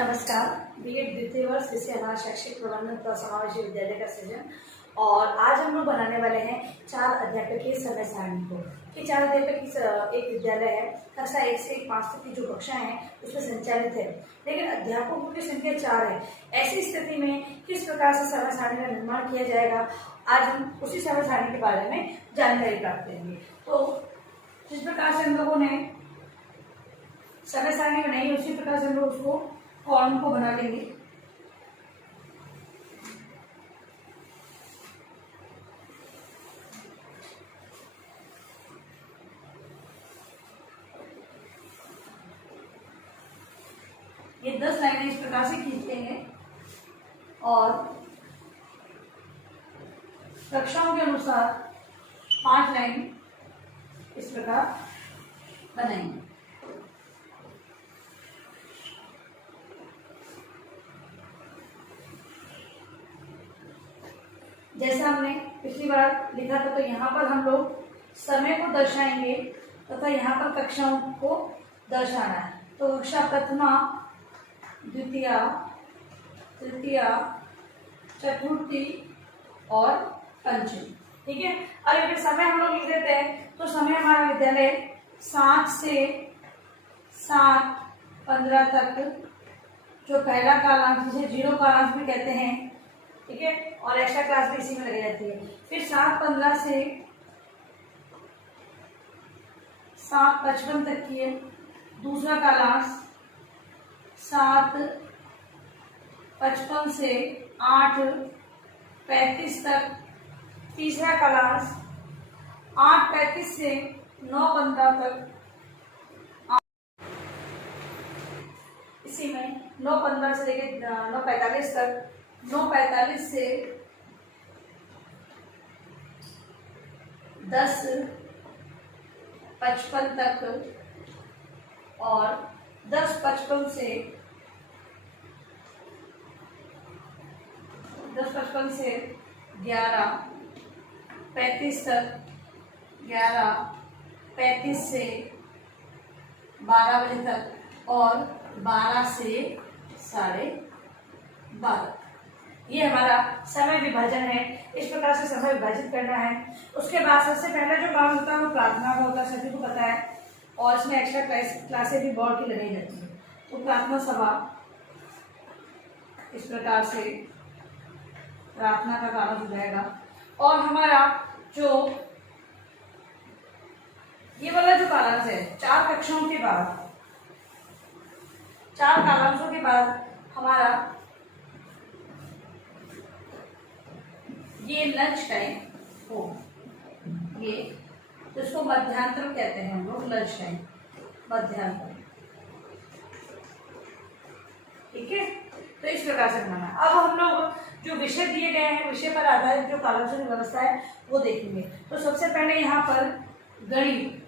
नमस्कार। बीएड द्वितीय वर्ष विषय हमारा शैक्षिक प्रबंधन तथा समावेशी विद्यालय का सृजन। और आज हम लोग बनाने वाले हैं 4 अध्यापकीय समय सारणी को। कि 4 अध्यापकीय एक विद्यालय है, कक्षा 1 से 5 तक की जो कक्षाएं हैं उसमें संचालित है, लेकिन अध्यापकों की संख्या 4 है। ऐसी स्थिति में किस प्रकार से समय सारणी का निर्माण किया जाएगा, आज हम उसी समय सारणी के बारे में जानकारी प्राप्त करेंगे। तो जिस प्रकार से हम लोगों ने समय सारणी बनाई, उसी प्रकार से हम लोग उसको कॉलम को बना लेंगे। ये 10 लाइनें इस प्रकार से खींच लेंगे और कक्षाओं के अनुसार 5 लाइन इस प्रकार बनाएंगे। जैसा हमने पिछली बार लिखा था, तो यहाँ पर हम लोग समय को दर्शाएंगे तथा यहाँ पर कक्षाओं को दर्शाना है। तो कक्षा प्रथमा, द्वितीया, तृतीया, चतुर्थी और पंचमी। ठीक है। और अगर समय हम लोग लिख देते हैं तो समय हमारा विद्यालय 7 से 7:15 तक, जो पहला कालांश जिसे 0 कालांश भी कहते हैं, ठीक है, और एक्स्ट्रा क्लास भी इसी में लगाई जाती है। फिर 7:15 से 7:55 तक की है दूसरा कालांश, 7:55 से 8:35 तक तीसरा कालांश, 8:35 से 9:15 तक, इसी में 9:15 से लेकर 9:45 तक, 9:45 से 10:55 तक और 10:55 से 11:35 तक, 11:35 से 12 बजे तक और 12 से 12:30। ये हमारा समय विभाजन है। इस प्रकार से समय विभाजित करना है। उसके बाद सबसे पहला जो काम होता है वो प्रार्थना का होता है, सभी को पता है, और इसमें एक्स्ट्रा क्लासेस भी बोर्ड की लगाई जाती है। तो प्रार्थना सभा, इस प्रकार से प्रार्थना का काम हो जाएगा। और हमारा जो ये वाला जो कालांश है, 4 कक्षाओं के बाद, 4 कालांशों के बाद हमारा ये लंच टाइम हो, ये तो इसको मध्यांतर कहते हैं हम लोग, लंच टाइम, मध्यांतर। ठीक है। तो इस प्रकार से बनाना। अब हम लोग जो विषय दिए गए हैं, विषय पर आधारित जो कालांशों की व्यवस्था है वो देखेंगे। तो सबसे पहले यहाँ पर गणित,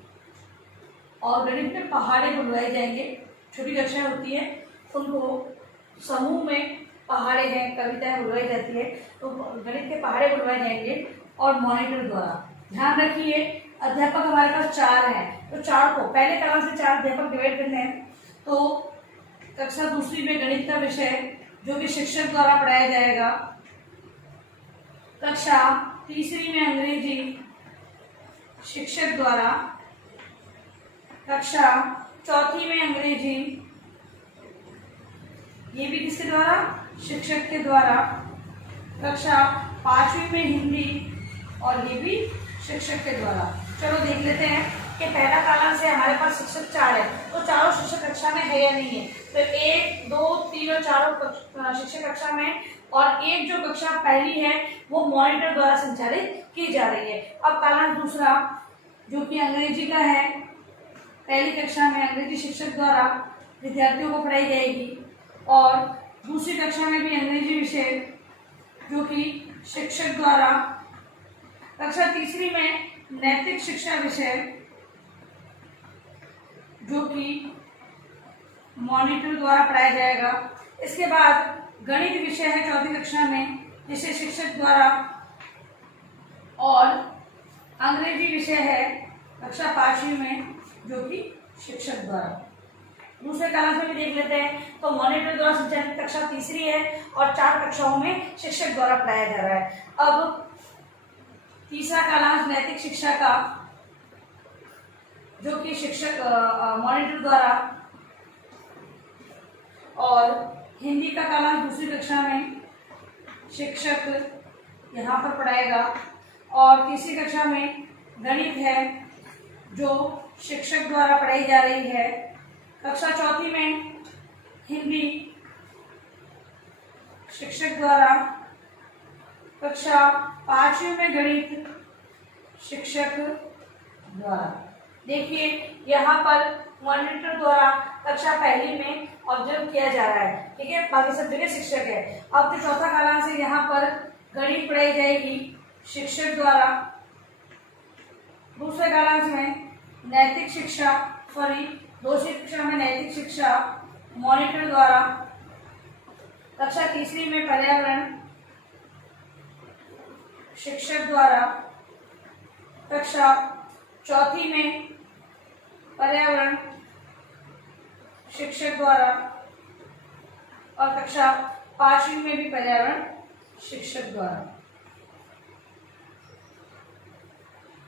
और गणित में पहाड़े बुलवाए जाएंगे। छोटी कक्षाएं होती है उनको समूह में पहाड़े हैं, कविताएं बुलवाई जाती है, तो गणित के पहाड़े बुलवाए जाएंगे और मॉनिटर द्वारा। ध्यान रखिए, अध्यापक हमारे पास 4 हैं, तो 4 को पहले कालांश से 4 अध्यापक डिवाइड करने हैं। तो कक्षा दूसरी में गणित का विषय जो कि शिक्षक द्वारा पढ़ाया जाएगा, कक्षा तीसरी में अंग्रेजी शिक्षक द्वारा, कक्षा चौथी में अंग्रेजी, ये भी किसके द्वारा, शिक्षक के द्वारा, कक्षा 5वीं में हिंदी, और ये भी शिक्षक के द्वारा। चलो देख लेते हैं कि पहला कालांश है हमारे पास शिक्षक 4 है, तो चारों शिक्षक कक्षा में है या नहीं है। तो 1, 2, 3 और चारों शिक्षक कक्षा में, और एक जो कक्षा पहली है वो मॉनिटर द्वारा संचालित की जा रही है। अब कालांश दूसरा जो कि अंग्रेजी का है, पहली कक्षा में अंग्रेजी शिक्षक द्वारा विद्यार्थियों को पढ़ाई जाएगी, और दूसरी कक्षा में भी अंग्रेजी विषय जो कि शिक्षक द्वारा, कक्षा तीसरी में नैतिक शिक्षा विषय जो कि मॉनिटर द्वारा पढ़ाया जाएगा। इसके बाद गणित विषय है चौथी कक्षा में, जिसे शिक्षक द्वारा, और अंग्रेजी विषय है कक्षा 5वीं में जो कि शिक्षक द्वारा। दूसरे कालांश में भी देख लेते हैं। तो मॉनिटर द्वारा संचालित कक्षा तीसरी है और 4 कक्षाओं में शिक्षक द्वारा पढ़ाया जा रहा है। अब तीसरा कालांश नैतिक शिक्षा का, जो कि शिक्षक मॉनिटर द्वारा, और हिंदी का कालांश दूसरी कक्षा में शिक्षक यहाँ पर पढ़ाएगा, और तीसरी कक्षा में गणित है जो शिक्षक द्वारा पढ़ाई जा रही है। कक्षा चौथी में हिंदी शिक्षक द्वारा, कक्षा पांचवी में गणित शिक्षक द्वारा। देखिए यहाँ पर मॉनिटर द्वारा कक्षा पहली में ऑब्जर्व किया जा रहा है, ठीक है, बाकी सब जगह शिक्षक है। अब जो चौथा कालांश है यहाँ पर गणित पढ़ाई जाएगी शिक्षक द्वारा। दूसरे कालांश में नैतिक शिक्षा, दूसरी कक्षा में नैतिक शिक्षा मॉनिटर द्वारा। कक्षा तीसरी में पर्यावरण शिक्षक द्वारा। कक्षा चौथी में पर्यावरण शिक्षक द्वारा, और कक्षा पांचवी में भी पर्यावरण शिक्षक द्वारा।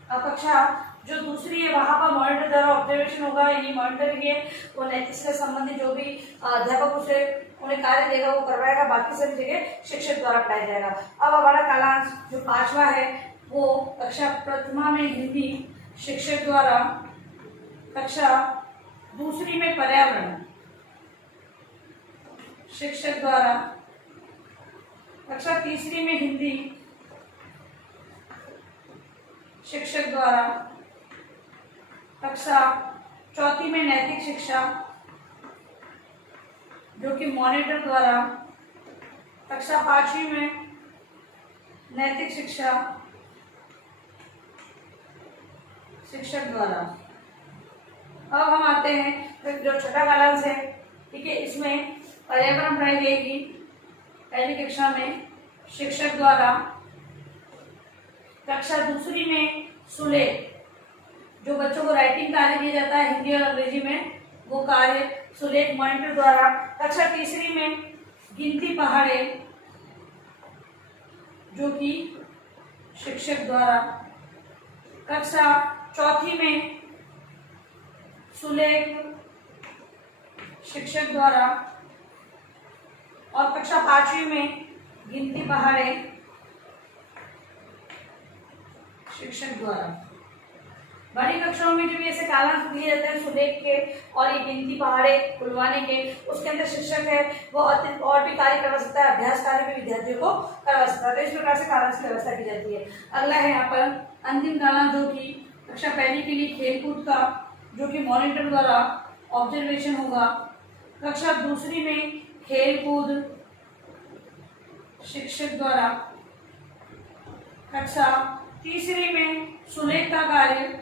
अब कक्षा जो दूसरी है वहां पर मॉनिटर द्वारा ऑब्जर्वेशन होगा, यानी मॉनिटर के वो नैतिक से संबंधित जो भी अध्यापक उसे उन्हें कार्य देगा वो करवाएगा, बाकी सभी जगह शिक्षक द्वारा पढ़ाया जाएगा। अब हमारा कालांश जो पांचवा है वो कक्षा प्रथमा में हिंदी शिक्षक द्वारा। कक्षा दूसरी में पर्यावरण शिक्षक द्वारा। कक्षा तीसरी में हिंदी शिक्षक द्वारा। कक्षा चौथी में नैतिक शिक्षा जो कि मॉनिटर द्वारा। कक्षा पांचवी में नैतिक शिक्षा शिक्षक द्वारा। अब हम आते हैं फिर जो छठा कालांश है, ठीक है, इसमें पर्यावरण पढ़ाई जाएगी पहली कक्षा में शिक्षक द्वारा। कक्षा दूसरी में सुलेख, जो बच्चों को राइटिंग कार्य दिया जाता है हिंदी और अंग्रेजी में, वो कार्य सुलेख मॉनिटर द्वारा। कक्षा तीसरी में गिनती पहाड़े जो कि शिक्षक द्वारा। कक्षा चौथी में सुलेख शिक्षक द्वारा, और कक्षा पांचवी में गिनती पहाड़े शिक्षक द्वारा। बड़ी कक्षाओं में जो ऐसे कालांश दिए जाते हैं सुलेख के और ये गिनती पहाड़े खुलवाने के, उसके अंदर शिक्षक है वो अतिरिक्त और भी कार्य करवा सकता है, अभ्यास कार्य भी विद्यार्थियों को करवा सकता है। तो इस प्रकार से कालांश की व्यवस्था की जाती है। अगला है यहाँ पर अंतिम कालांश जो कि कक्षा पहली के लिए खेलकूद का, जो कि मॉनिटर द्वारा ऑब्जर्वेशन होगा। कक्षा दूसरी में खेलकूद शिक्षक द्वारा। कक्षा तीसरी में सुलेख का कार्य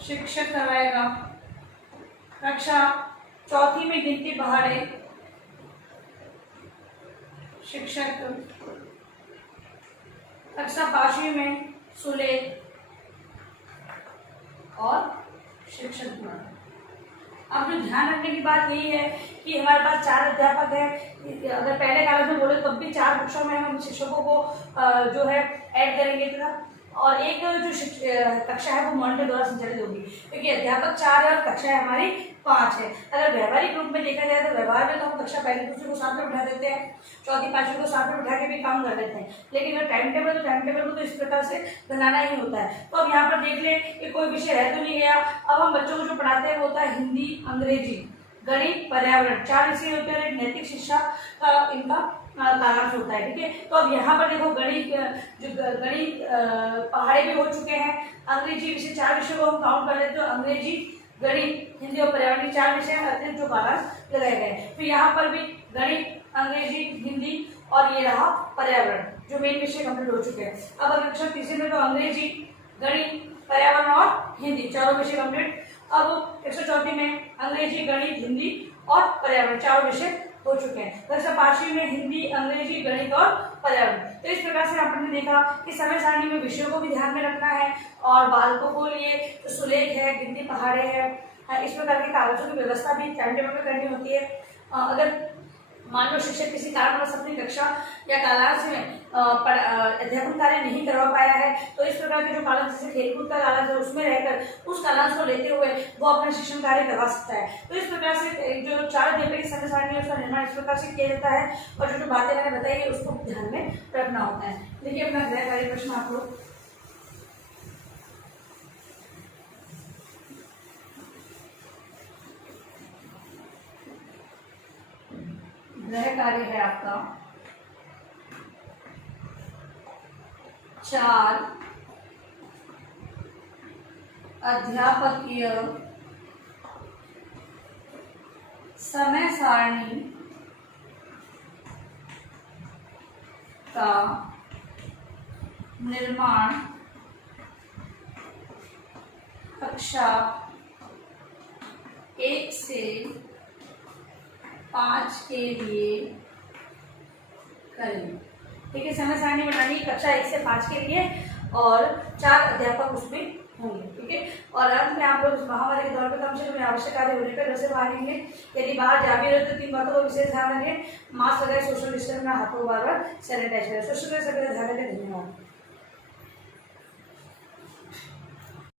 शिक्षक करवाएगा। कक्षा चौथी में गिनती पहाड़े शिक्षक। कक्षा पांचवी में सुलेख और शिक्षक द्वारा। अब जो ध्यान रखने की बात यही है कि हमारे पास 4 अध्यापक है। अगर पहले काल में बोले तब भी 4 कक्षाओं में हम शिक्षकों को जो है ऐड करेंगे तथा, और एक जो कक्षा है वो मॉनिटर द्वारा संचालित होगी, क्योंकि अध्यापक 4 है और कक्षाएं हमारी 5 है। अगर व्यवहारिक रूप में देखा जाए तो व्यवहार में तो हम कक्षा पहले दूसरे को साथ में बिठा देते हैं, चौथी पांचवी को साथ में बिठा के भी काम कर लेते हैं, लेकिन अगर टाइम टेबल तो टाइम टेबल को तो इस प्रकार से बनाना ही होता है। तो अब यहाँ पर देख ले कि कोई विषय रह तो नहीं गया। अब हम बच्चों को जो पढ़ाते हैं वो होता है हिंदी, अंग्रेजी, गणित, पर्यावरण, 4 विषय होते हैं। एक नैतिक शिक्षा का इनका कालांश होता है, ठीक है। तो अब यहाँ पर देखो गणित पहाड़े भी हो चुके हैं। अंग्रेजी विषय 4 विषयों को हम काउंट कर लेते हैं, तो अंग्रेजी, गणित, हिंदी और पर्यावरण 4 विषय अतिरिक्त जो कालांश लगाए गए। फिर यहाँ पर भी गणित, अंग्रेजी, हिंदी और ये रहा पर्यावरण, जो मेन विषय कंप्लीट हो चुके हैं। अब अगर कक्षा तीसरे में तो अंग्रेजी, गणित, पर्यावरण और हिंदी 4 विषय कंप्लीट। अब 104 में अंग्रेजी, गणित, हिंदी और पर्यावरण 4 विषय हो चुके हैं। कक्षा पांचवी में हिंदी, अंग्रेजी, गणित और पर्यावरण। तो इस प्रकार से आपने देखा कि समय सारणी में विषयों को भी ध्यान में रखना है, और बालकों को लिए तो सुलेख है, गिनती पहाड़े है, इस प्रकार के कागजों की व्यवस्था भी टाइम टेबल में करनी होती है। अगर मान लो शिक्षक किसी कारणवश अपनी कक्षा या कालांश में अध्यापन कार्य नहीं करवा पाया है, तो इस प्रकार के जो कालांश जैसे खेलकूद का कालांश है उसमें रहकर उस कालांश को लेते हुए वो अपना शिक्षण कार्य करवा सकता है। तो इस प्रकार से जो 4 अध्यापक की समय सारणी है उसका निर्माण इस प्रकार से किया जाता है, और जो बातें मैंने बताई है उसको ध्यान में रखना होता है। देखिए अपना गृह कार्य प्रश्न आप लोग, गृह कार्य है आपका 4 अध्यापकीय समय सारणी का निर्माण कक्षा 1 से 5 के लिए करें। ठीक है, समय सारणी बनानी कक्षा 1 से 5 के लिए और 4 अध्यापक उसमें होंगे। ठीक है, और अंत में आप लोग इस महामारी के दौर पर कम से कम आवश्यक कार्य होने पर घर से बाहर रहेंगे। यदि बाहर जा भी रहे तो 3 बातों का विशेष ध्यान रखें, मास्क लगाए, सोशल डिस्टेंस में हाथों बार बार सैनिटाइज करें। सोशल ध्यान रखें। धन्यवाद।